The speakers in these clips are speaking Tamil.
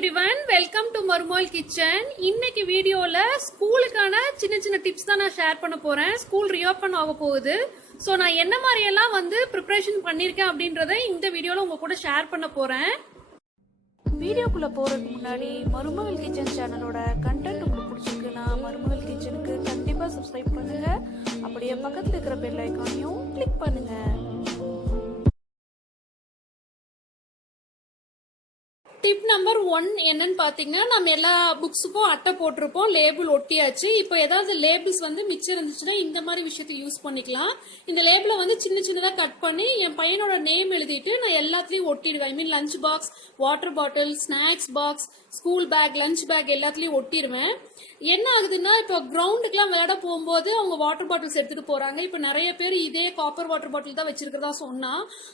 everyone, welcome to Marmol Kitchen. இன்னைக்கு வீடியோல ஸ்கூலுக்கான சின்ன டிப்ஸ் தான் நான் ஷேர் பண்ண போறேன். ஸ்கூல் ரீஓபன் ஆக போகுது. சோ நான் என்ன மாதிரி எல்லாம் ப்ரிப்பரேஷன் பண்ணிருக்கேன் அப்படின்றத இந்த வீடியோல உங்க கூட ஷேர் பண்ண போறேன். வீடியோக்குள்ள போறதுக்கு முன்னாடி மருமகள் கிச்சன் சேனலோட கண்டென்ட் உங்களுக்கு பிடிச்சிருக்குன்னா மருமகள் கிச்சனுக்கு கண்டிப்பா சப்ஸ்கிரைப் பண்ணுங்க. அப்படியே பக்கத்துல இருக்கிற பெல் ஐகானையும் கிளிக் பண்ணுங்க. டிப் நம்பர் 1 என்னன்னு பாத்தீங்கன்னா, நம்ம எல்லா புக்ஸுக்கும் அட்டை போட்டிருப்போம், லேபிள் ஒட்டியாச்சு. இப்போ ஏதாவது லேபிள்ஸ் மிச்சம் இருந்துச்சுன்னா இந்த மாதிரி விஷயத்துக்கு யூஸ் பண்ணிக்கலாம். இந்த லேபிளை சின்னதா கட் பண்ணி என் பையனோட நேம் எழுதிட்டு நான் எல்லாத்துலயும் ஒட்டிடுவேன். I mean lunch box, water bottle, snacks box, school bag, lunch bag எல்லாத்துலயும் ஒட்டிடுவேன். என்ன ஆகுதுன்னா, இப்போ கிரவுண்டுக்குலாம் விளையாட போகும்போது அவங்க வாட்டர் பாட்டில்ஸ் எடுத்துட்டு போறாங்க. இப்போ நிறைய பேர் இதே காப்பர் வாட்டர் பாட்டில் தான் வச்சிருக்கிறதா சொன்னா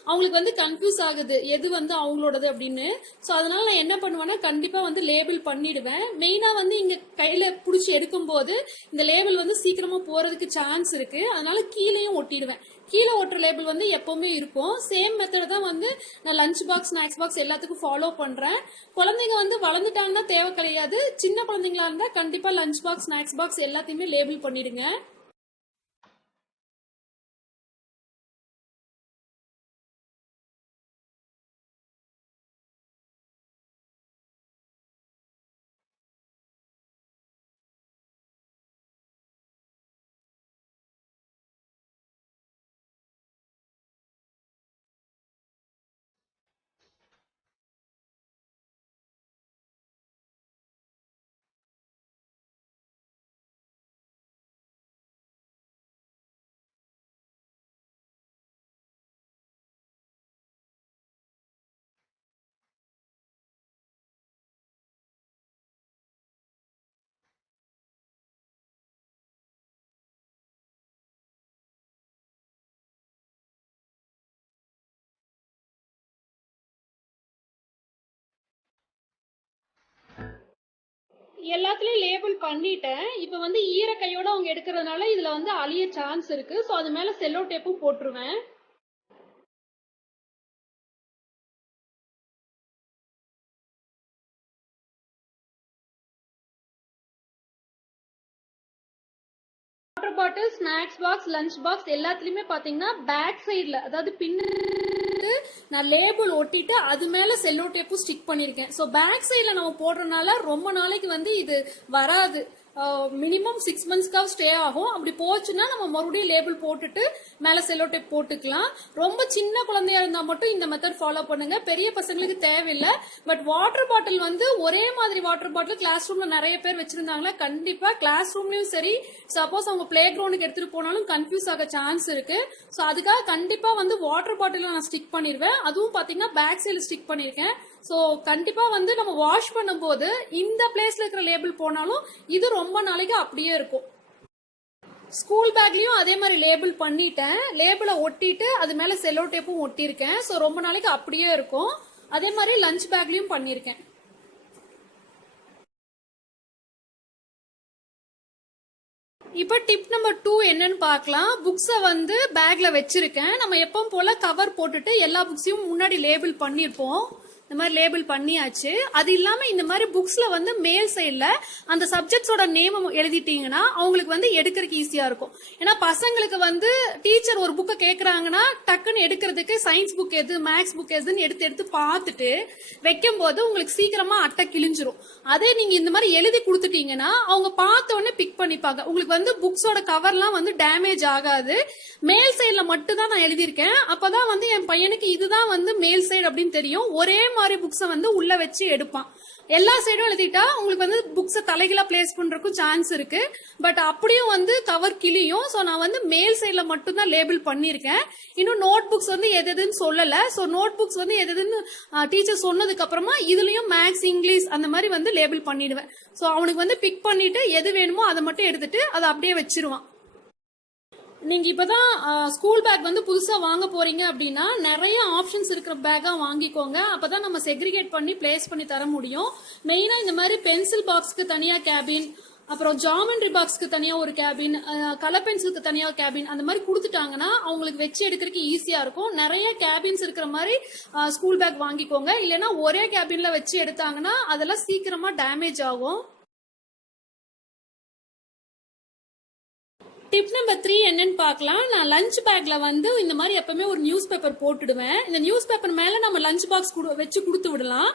அவங்களுக்கு கன்ஃபியூஸ் ஆகுது எது அவங்களோடது அப்படின்னு. ஸோ அதனால நான் என்ன பண்ணுவேன்னா, கண்டிப்பா லேபிள் பண்ணிடுவேன். மெயினா இங்க கையில புடிச்சு எடுக்கும் போது இந்த லேபிள் சீக்கிரமா போறதுக்கு சான்ஸ் இருக்கு. அதனால கீழேயும் ஒட்டிடுவேன். கீழே ஓட்டுற லேபிள் எப்பவுமே இருக்கும். சேம் மெத்தட் தான் நான் லஞ்ச் பாக்ஸ், ஸ்நாக்ஸ் பாக்ஸ் எல்லாத்துக்கும் ஃபாலோ பண்றேன். குழந்தைங்க வளர்ந்துட்டாங்கன்னா தேவை கிடையாது. சின்ன குழந்தைங்களா இருந்தா கண்டிப்பா லஞ்ச் பாக்ஸ், ஸ்நாக்ஸ் பாக்ஸ் எல்லாத்தையுமே லேபிள் பண்ணிடுங்க. எல்லாத்துலயும் லேபிள் பண்ணிட்டேன். இப்ப ஈர கையோட அவங்க எடுக்கிறதுனால இதுல அழிய சான்ஸ் இருக்கு. சோ அது மேல செல்லோ டேப்பும் போட்டுருவேன். Water bottle, snacks box, lunch box எல்லாத்துலயுமே பாத்தீங்கன்னா பேக் சைட்ல, அதாவது பின்னாடி நான் லேபிள் ஒட்டிட்டு அது மேல செல்லோ டேப்பும் ஸ்டிக் பண்ணிருக்கேன். சோ பேக் சைட்ல நம்ம போடுறதுனால ரொம்ப நாளைக்கு இது வராது. மினிமம் 6 monthsக்காக ஸ்டே ஆகும். அப்படி போச்சுன்னா நம்ம மறுபடியும் லேபிள் போட்டுட்டு மேல செல்லோ டேப் போட்டுக்கலாம். ரொம்ப சின்ன குழந்தையா இருந்தா மட்டும் இந்த மெத்தட் ஃபாலோ பண்ணுங்க. பெரிய பசங்களுக்கு தேவையில்லை. பட் வாட்டர் பாட்டில் ஒரே மாதிரி வாட்டர் பாட்டில் கிளாஸ் ரூம்ல நிறைய பேர் வச்சிருந்தாங்களா, கண்டிப்பா கிளாஸ் ரூம்லயும் சரி, சப்போஸ் அவங்க பிளே கிரவுண்டுக்கு எடுத்துட்டு போனாலும் கன்ஃபியூஸ் ஆக சான்ஸ் இருக்கு. சோ அதுக்காக கண்டிப்பா வாட்டர் பாட்டில் நான் ஸ்டிக் பண்ணிருவேன். அதுவும் பாத்தீங்கன்னா பேக் சைடு ஸ்டிக் பண்ணிருக்கேன். சோ கண்டிப்பா நம்ம வாஷ் பண்ணும் போது இந்த பிளேஸ்ல இருக்கிற லேபிள் போனாலும் இது ரொம்ப நாளைக்கு அப்படியே இருக்கும். ஸ்கூல் பேக்லயும் அதே மாதிரி லேபிள் பண்ணிட்டேன். லேபிளை ஒட்டிட்டு அது மேல செல்லோ டேப்பும் ஒட்டியிருக்கேன். சோ ரொம்ப நாளைக்கு அப்படியே இருக்கும். அதே மாதிரி லஞ்ச் பேக்லயும் பண்ணிருக்கேன். இப்ப டிப் நம்பர் 2 என்னன்னு பார்க்கலாம். புக்ஸ பேக்ல வச்சிருக்கேன். நம்ம எப்பவும் போல கவர் போட்டுட்டு எல்லா புக்ஸையும் முன்னாடி லேபிள் பண்ணிருப்போம். இந்த மாதிரி லேபிள் பண்ணியாச்சு. அது இல்லாம இந்த மாதிரி புக்ஸ்ல மேல் சைட்ல அந்த சப்ஜெக்ட்ஸோட நேம் எழுதிட்டீங்கன்னா அவங்களுக்கு எடுக்கிறதுக்கு ஈஸியா இருக்கும். ஏன்னா பசங்களுக்கு டீச்சர் ஒரு புக்கை கேக்குறாங்கன்னா டக்குன்னு எடுக்கிறதுக்கு சயின்ஸ் புக் எது, மேக்ஸ் புக் எதுன்னு எடுத்து பார்த்துட்டு வைக்கும் போது உங்களுக்கு சீக்கிரமா அட்டை கிழிஞ்சிரும். அதே நீங்க இந்த மாதிரி எழுதி கொடுத்துட்டீங்கன்னா அவங்க பார்த்த உடனே பிக் பண்ணிப்பாங்க. உங்களுக்கு புக்ஸோட கவர்லாம் டேமேஜ் ஆகாது. மேல் சைட்ல மட்டும் தான் நான் எழுதியிருக்கேன். அப்பதான் என் பையனுக்கு இதுதான் மேல் சைடு அப்படின்னு தெரியும். ஒரே மாதிரி புக்ஸ உள்ள வச்சு எடுப்பான். எல்லா சைடும் எழுதிட்டா உங்களுக்கு புக்ஸ தலைகீழா பிளேஸ் பண்றதுக்கும் சான்ஸ் இருக்கு. பட் அப்படியும் கவர் கிளியும். சோ நான் மேல் சைட்ல மட்டும் தான் லேபிள் பண்ணிருக்கேன். இன்னும் நோட் புக்ஸ் எதுன்னு சொல்லல. சோ நோட் புக்ஸ் எதுன்னு டீச்சர் சொன்னதுக்கு அப்புறமா இதுலயும் மேக்ஸ், இங்கிலீஷ் அந்த மாதிரி லேபிள் பண்ணிடுவேன். சோ அவனுக்கு பிக் பண்ணிட்டு எது வேணுமோ அதை மட்டும் எடுத்துட்டு அதை அப்படியே வச்சிருவான். நீங்க இப்பதான் ஸ்கூல் பேக் புதுசா வாங்க போறீங்க அப்படின்னா நிறைய ஆப்ஷன்ஸ் இருக்கிற பேக்கா வாங்கிக்கோங்க. அப்பதான் நம்ம செக்ரிகேட் பண்ணி பிளேஸ் பண்ணி தர முடியும். மெயினா இந்த மாதிரி பென்சில் பாக்ஸ்க்கு தனியா கேபின், அப்புறம் ஜாமெண்ட்ரி பாக்ஸ்க்கு தனியா ஒரு கேபின், கலர் பென்சிலுக்கு தனியா கேபின், அந்த மாதிரி கொடுத்துட்டாங்கன்னா அவங்களுக்கு வச்சு எடுக்கிறதுக்கு ஈஸியா இருக்கும். நிறைய கேபின்ஸ் இருக்கிற மாதிரி ஸ்கூல் பேக் வாங்கிக்கோங்க. இல்லைன்னா ஒரே கேபின்ல வச்சு எடுத்தாங்கன்னா அதெல்லாம் சீக்கிரமா டேமேஜ் ஆகும். டிப் நம்பர் 3 என்னன்னு பார்க்கலாம். நான் லஞ்ச் பேக்ல வந்து இந்த மாதிரி எப்பவுமே ஒரு நியூஸ் பேப்பர் போட்டுடுவேன். இந்த நியூஸ் பேப்பர் மேல நம்ம லஞ்ச் பாக்ஸ் வச்சு கொடுத்து விடலாம்.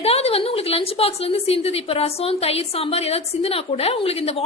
ஏதாவது வந்து உங்களுக்கு லஞ்ச் பாக்ஸ்ல இருந்து சிந்துது, இப்ப ரசம், தயிர், சாம்பார் ஏதாவது சிந்துனா கூட உங்களுக்கு இந்த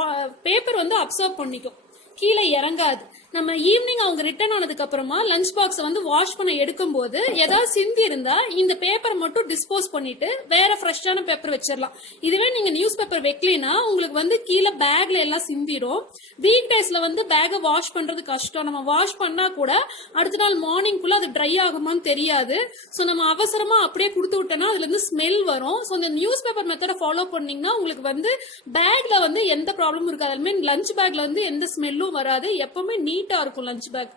பேப்பர் வந்து அப்சர்வ் பண்ணிக்கும், கீழே இறங்காது. நம்ம ஈவினிங் அவங்க ரிட்டர்ன் ஆனதுக்கு அப்புறமா லஞ்ச் பாக்ஸ் வந்து வாஷ் பண்ண எடுக்கும் போது ஏதாவது சிந்தி இருந்தா இந்த பேப்பரை மட்டும் டிஸ்போஸ் பண்ணிட்டு வேற ஃப்ரெஷ்ஷான பேப்பர் வச்சிடலாம். இதுவே நீங்க நியூஸ் பேப்பர் வைக்கலைன்னா உங்களுக்கு வந்து கீழே பேக்ல எல்லாம் சிந்திரும். வீக் டேஸ்ல வந்து பேக்கை வாஷ் பண்றது கஷ்டம். நம்ம வாஷ் பண்ணா கூட அடுத்த நாள் மார்னிங்குள்ள அது ட்ரை ஆகுமான்னு தெரியாது. ஸோ நம்ம அவசரமா அப்படியே கொடுத்து விட்டோம்னா அதுல இருந்து ஸ்மெல் வரும். ஸோ இந்த நியூஸ் பேப்பர் மெத்தடை ஃபாலோ பண்ணீங்கன்னா உங்களுக்கு வந்து பேக்ல வந்து எந்த ப்ராப்ளமும் இருக்காது. அதுமே லஞ்ச் பேக்ல வந்து எந்த ஸ்மெல்லும் வராது. எப்பவுமே நீட்டா இருக்கும் lunch pack.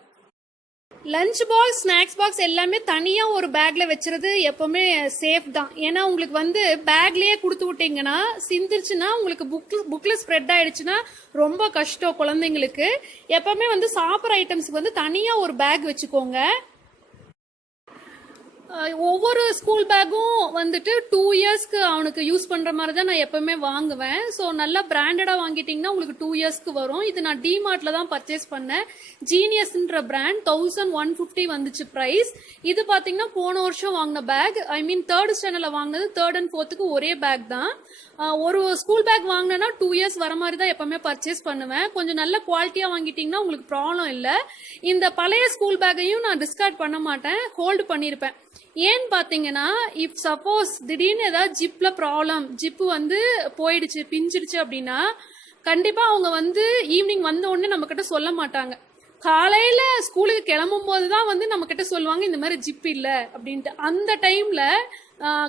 Lunch box, snacks box எல்லாமே தனியா ஒரு பேக்ல வச்சுறது எப்பவுமே சேஃப் தான். ஏன்னா உங்களுக்கு வந்து பேக்லயே கொடுத்து விட்டீங்கன்னா சிந்திருச்சுன்னா உங்களுக்கு புக்ல ஸ்ப்ரெட் ஆயிடுச்சுன்னா ரொம்ப கஷ்டம் குழந்தைங்களுக்கு. எப்பவுமே வந்து சாப்பிட்ற ஐட்டம்ஸ்க்கு வந்து தனியா ஒரு பேக் வச்சுக்கோங்க. ஒவ்வொரு ஸ்கூல் பேக்கும் வந்துட்டு 2 இயர்ஸ்க்கு அவனுக்கு யூஸ் பண்ற மாதிரி தான் நான் எப்பவுமே வாங்குவேன். ஸோ நல்லா பிராண்டடா வாங்கிட்டீங்கன்னா உங்களுக்கு 2 இயர்ஸ்க்கு வரும். இது நான் டிமார்ட்ல தான் பர்ச்சேஸ் பண்ணேன். ஜீனியஸ்ன்ற பிராண்ட் 1150 வந்துச்சு பிரைஸ். இது பாத்தீங்கன்னா போன வருஷம் வாங்கின பேக். ஐ மீன் 3rd ஸ்டாண்டர்ட்ல வாங்கினது 3rd and 4th ஒரே பேக் தான். ஒரு ஸ்கூல் பேக் வாங்கினா 2 இயர்ஸ் வர மாதிரி தான் எப்பவுமே பர்ச்சேஸ் பண்ணுவேன். கொஞ்சம் நல்ல குவாலிட்டியா வாங்கிட்டீங்கன்னா உங்களுக்கு ப்ராப்ளம் இல்லை. இந்த பழைய ஸ்கூல் பேக்கையும் நான் டிஸ்கார்ட் பண்ண மாட்டேன், ஹோல்டு பண்ணிருப்பேன். ஏன்னு பாத்தீங்கன்னா இப் சப்போஸ் திடீர்னு ஏதாவது ஜிப்ல ப்ராப்ளம், ஜிப்பு வந்து போயிடுச்சு, பிஞ்சிடுச்சு அப்படின்னா கண்டிப்பா அவங்க வந்து ஈவினிங் வந்த உடனே நம்ம கிட்ட சொல்ல மாட்டாங்க. காலையில ஸ்கூலுக்கு கிளம்பும் போதுதான் வந்து நம்ம கிட்ட சொல்லுவாங்க இந்த மாதிரி ஜிப் இல்ல அப்படின்ட்டு. அந்த டைம்ல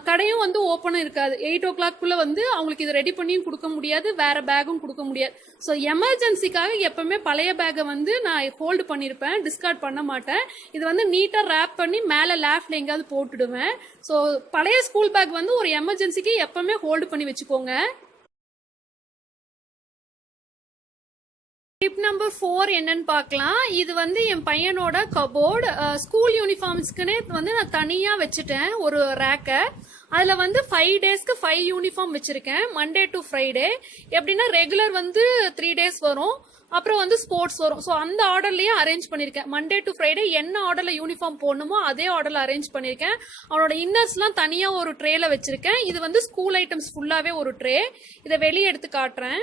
கடையும் வந்து ஓப்பனும் இருக்காது. 8 o'clock வந்து அவங்களுக்கு இதை ரெடி பண்ணியும் கொடுக்க முடியாது, வேற பேக்கும் கொடுக்க முடியாது. ஸோ எமர்ஜென்சிக்காக எப்பவுமே பழைய பேக்கை வந்து நான் ஹோல்டு பண்ணியிருப்பேன், டிஸ்கார்ட் பண்ண மாட்டேன். இது வந்து நீட்டா ரேப் பண்ணி மேல லேஃப்ட்ல எங்கேயாவது போட்டுடுவேன். ஸோ பழைய ஸ்கூல் பேக் வந்து ஒரு எமர்ஜென்சிக்கு எப்பவுமே ஹோல்டு பண்ணி வச்சுக்கோங்க. டிப் நம்பர் 4 என்னன்னு பார்க்கலாம். இது வந்து என் பையனோட கபோர்டு. ஸ்கூல் யூனிஃபார்ம்ஸ்க்குன்னே வந்து நான் தனியா வச்சுட்டேன் ஒரு ரேக்கை. அதுல வந்து 5 டேஸ்க்கு 5 யூனிஃபார்ம் வச்சிருக்கேன், மண்டே டு ஃப்ரைடே. எப்படின்னா ரெகுலர் வந்து 3 days வரும், அப்புறம் வந்து ஸ்போர்ட்ஸ் வரும். ஸோ அந்த ஆர்டர்லயே அரேஞ்ச் பண்ணிருக்கேன். மண்டே டு ஃப்ரைடே என்ன ஆர்டர்ல யூனிஃபார்ம் போடணுமோ அதே ஆர்டர்ல அரேஞ்ச் பண்ணிருக்கேன். அவனோட இன்னர்ஸ்லாம் தனியா ஒரு ட்ரேல வச்சிருக்கேன். இது வந்து ஸ்கூல் ஐட்டம்ஸ் ஃபுல்லாவே ஒரு ட்ரே. இதை வெளியே எடுத்து காட்டுறேன்.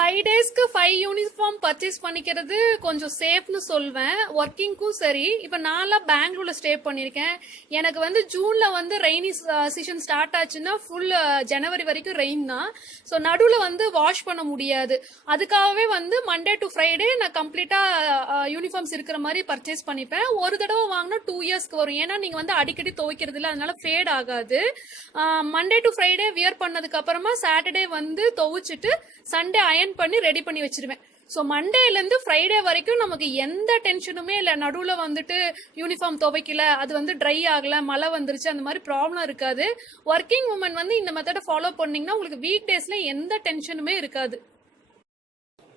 5 டேஸ்க்கு 5 யூனிஃபார்ம் பர்ச்சேஸ் பண்ணிக்கிறது கொஞ்சம் சேஃப்னு சொல்வேன், ஒர்க்கிங்க்கும் சரி. இப்போ நான்லாம் பெங்களூர்ல ஸ்டே பண்ணியிருக்கேன். எனக்கு வந்து ஜூன்ல வந்து ரெய்னி சீசன் ஸ்டார்ட் ஆச்சுன்னா ஃபுல் ஜனவரி வரைக்கும் ரெயின் தான். ஸோ நடுவில் வந்து வாஷ் பண்ண முடியாது. அதுக்காகவே வந்து மண்டே டு ஃப்ரைடே நான் கம்ப்ளீட்டா யூனிஃபார்ம்ஸ் இருக்கிற மாதிரி பர்ச்சேஸ் பண்ணிப்பேன். ஒரு தடவை வாங்கினா 2 இயர்ஸ்க்கு வரும். ஏன்னா நீங்க வந்து அடிக்கடி துவைக்கிறது இல்லை, அதனால ஃபேட் ஆகாது. மண்டே டு ஃப்ரைடே வியர் பண்ணதுக்கு அப்புறமா சாட்டர்டே வந்து துவைச்சிட்டு சண்டே அயன் பண்ணி ரெடி பண்ணி வச்சிருவேன். ஸோ மண்டேல இருந்து ஃப்ரைடே வரைக்கும் நமக்கு எந்த டென்ஷனுமே இல்லை. நடுவில் வந்துட்டு யூனிஃபார்ம் துவைக்கல, அது வந்து ட்ரை ஆகல, மழை வந்துருச்சு, அந்த மாதிரி ப்ராப்ளம் இருக்காது. ஒர்க்கிங் உமன் வந்து இந்த மெத்தடை ஃபாலோ பண்ணீங்கன்னா உங்களுக்கு வீக் டேஸ்ல எந்த டென்ஷனுமே இருக்காது.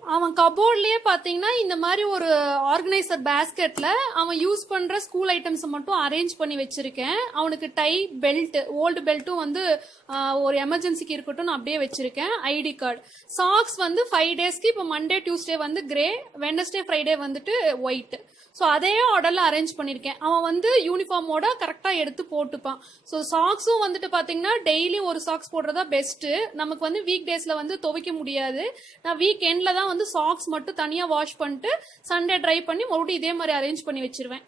அவன் கபோர்ட்லயே பாத்தீங்கன்னா இந்த மாதிரி ஒரு ஆர்கனைசர் பேஸ்கெட்ல அவன் யூஸ் பண்ற ஸ்கூல் ஐட்டம்ஸ் மட்டும் அரேஞ்ச் பண்ணி வச்சிருக்கேன். அவனுக்கு டை, பெல்ட், ஓல்டு பெல்ட்டும் வந்து ஒரு எமர்ஜென்சிக்கு இருக்கட்டும் நான் அப்படியே வச்சிருக்கேன். ஐடி கார்டு, சாக்ஸ் வந்து 5 டேஸ்க்கு இப்போ மண்டே டியூஸ்டே வந்து கிரே, வெனஸ்டே ஃப்ரைடே வந்துட்டு ஒயிட். ஸோ அதே ஆர்டர்ல அரேஞ்ச் பண்ணிருக்கேன். அவன் வந்து யூனிஃபார்மோட கரெக்டா எடுத்து போட்டுப்பான். ஸோ சாக்ஸும் வந்துட்டு பாத்தீங்கன்னா டெய்லி ஒரு சாக்ஸ் போடுறதா பெஸ்ட். நமக்கு வந்து வீக் டேஸ்ல வந்து துவைக்க முடியாது. நான் வீக் எண்ட்ல தான் வந்து சாக்ஸ் மட்டும் தனியா வாஷ் பண்ணிட்டு சண்டே ட்ரை பண்ணி மறுபடியும் இதே மாதிரி அரேஞ்ச் பண்ணி வச்சிருவேன்.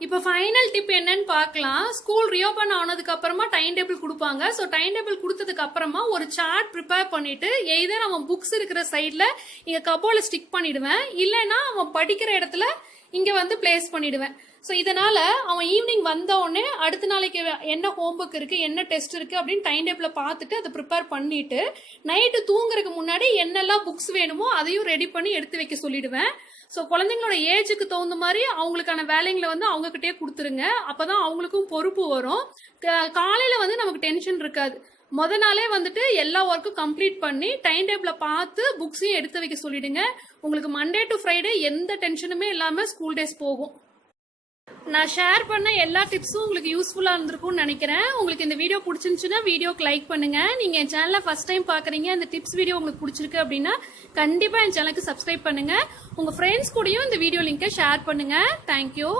இப்போ ஃபைனல் டிப் என்னன்னு பார்க்கலாம். ஸ்கூல் ரீஓபன் ஆனதுக்கு அப்புறமா டைம் டேபிள் கொடுப்பாங்க. ஸோ டைம் டேபிள் கொடுத்ததுக்கு அப்புறமா ஒரு சார்ட் ப்ரிப்பேர் பண்ணிட்டு எய்தர் அவன் புக்ஸ் இருக்கிற சைட்ல இங்க கபோர்ட்ல ஸ்டிக் பண்ணிடுவேன், இல்லைன்னா அவன் படிக்கிற இடத்துல இங்க வந்து பிளேஸ் பண்ணிடுவேன். ஸோ இதனால அவன் ஈவினிங் வந்த உடனே அடுத்த நாளைக்கு என்ன ஹோம்ஒர்க் இருக்கு, என்ன டெஸ்ட் இருக்கு அப்படின்னு டைம் டேபிள பார்த்துட்டு அதை ப்ரிப்பேர் பண்ணிட்டு நைட்டு தூங்குறதுக்கு முன்னாடி என்னெல்லாம் புக்ஸ் வேணுமோ அதையும் ரெடி பண்ணி எடுத்து வைக்க சொல்லிடுவேன். ஸோ குழந்தைங்களோட ஏஜுக்கு தகுந்த மாதிரி அவங்களுக்கான வேலைங்களை வந்து அவங்க கிட்டே கொடுத்துருங்க. அப்பதான் அவங்களுக்கும் பொறுப்பு வரும். காலையில வந்து நமக்கு டென்ஷன் இருக்காது. நாளே வந்துட்டு எல்லா ஒர்க்கும் கம்ப்ளீட் பண்ணி டைம் டேபிள பார்த்து புக்ஸையும் எடுத்து வைக்க சொல்லிடுங்க. உங்களுக்கு மண்டே டு ஃப்ரைடே எந்த டென்ஷனுமே இல்லாம ஸ்கூல் டேஸ் போகும். நான் ஷேர் பண்ண எல்லா டிப்ஸும் உங்களுக்கு யூஸ்ஃபுல்லா இருந்திருக்கும்னு நினைக்கிறேன். உங்களுக்கு இந்த வீடியோ பிடிச்சிருந்துச்சுன்னா வீடியோக்கு லைக் பண்ணுங்க. நீங்க என் சேனலை ஃபர்ஸ்ட் டைம் பாக்குறீங்க, இந்த டிப்ஸ் வீடியோ உங்களுக்கு பிடிச்சிருக்கு அப்படின்னா கண்டிப்பா என் சேனலுக்கு சப்ஸ்கிரைப் பண்ணுங்க. உங்க ஃப்ரெண்ட்ஸ் கூடயும் இந்த வீடியோ லிங்கை ஷேர் பண்ணுங்க. தேங்க்யூ.